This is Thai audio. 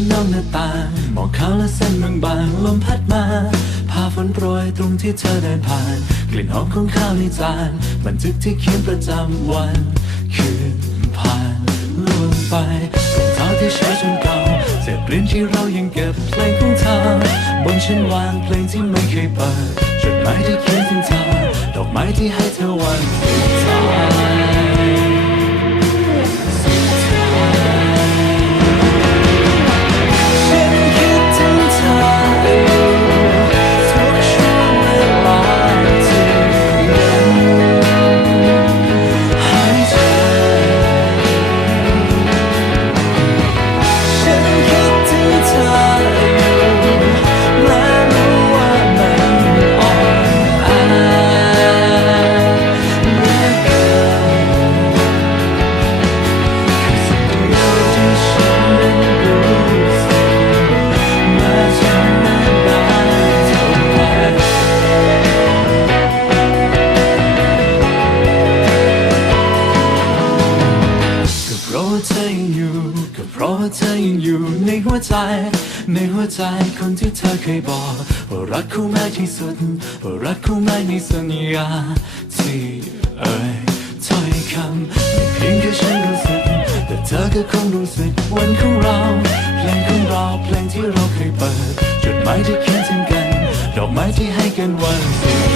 ที่นอกหน้าต่างมองเขาวและเส้นบางๆลมพัดมาพาฝนโปรยตรงที่เธอเดินผ่าน กลิ่นหอมของข้าวในจานบันทึกที่เขียนประจำวัน คืนผ่านล่วงไปรองเท้าที่ใช้จนเก่าเศษเรียนที่เรายังเก็บเพลงของเธอบนชั้นวางเพลงที่ไม่เคยเปิดจดหมายที่เขียนถึงเธอดอกไม้ที่ให้เธอวันสุดท้าย เธอยังอยู่ในหัวใจ ในหัวใจคนที่เธอเคยบอก ว่ารักคู่มากที่สุด ว่ารักคู่มากในสัญญาที่เอ่ยถ้อยคำไม่เพียงแค่ฉันรู้สึก แต่เธอก็คงรู้สึกวันของเราเพลงของเราเพลงที่เราเคยเปิดจดหมายที่เขียนถึงกัน ดอกไม้ที่ให้กันวันสุด